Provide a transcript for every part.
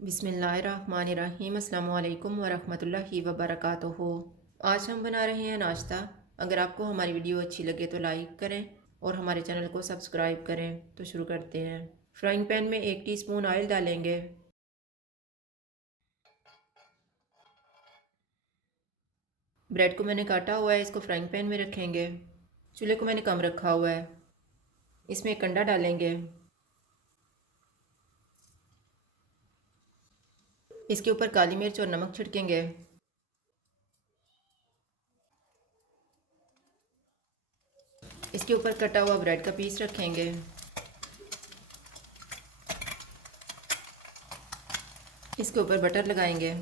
बिस्मिल्लाहिर्रहमानिर्रहीम। अस्सलामु अलैकुम वरहमतुल्लाहि वबरकातुहू। आज हम बना रहे हैं नाश्ता। अगर आपको हमारी वीडियो अच्छी लगे तो लाइक करें और हमारे चैनल को सब्सक्राइब करें। तो शुरू करते हैं। फ्राइंग पैन में 1 टीस्पून ऑयल डालेंगे। ब्रेड को मैंने काटा हुआ है, इसको फ्राइंग पैन में रखेंगे। चूल्हे को मैंने कम रखा हुआ है। इसमें एक अंडा डालेंगे। इसके ऊपर काली मिर्च और नमक छिड़केंगे। इसके ऊपर कटा हुआ ब्रेड का पीस रखेंगे। इसके ऊपर बटर लगाएंगे।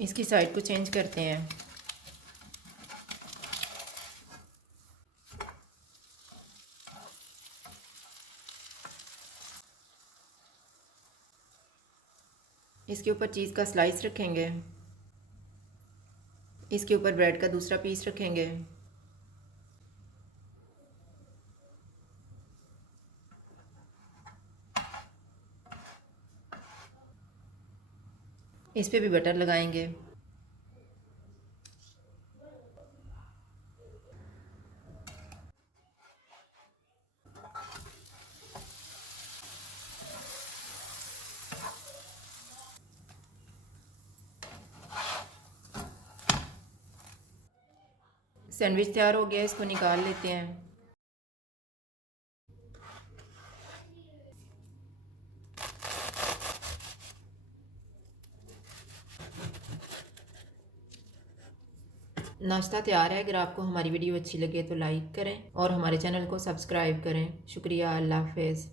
इसकी साइड को चेंज करते हैं। इसके ऊपर चीज़ का स्लाइस रखेंगे। इसके ऊपर ब्रेड का दूसरा पीस रखेंगे। इस पे भी बटर लगाएंगे। सैंडविच तैयार हो गया, इसको निकाल लेते हैं। नाश्ता तैयार है। अगर आपको हमारी वीडियो अच्छी लगे तो लाइक करें और हमारे चैनल को सब्सक्राइब करें। शुक्रिया। अल्लाह हाफ़िज़।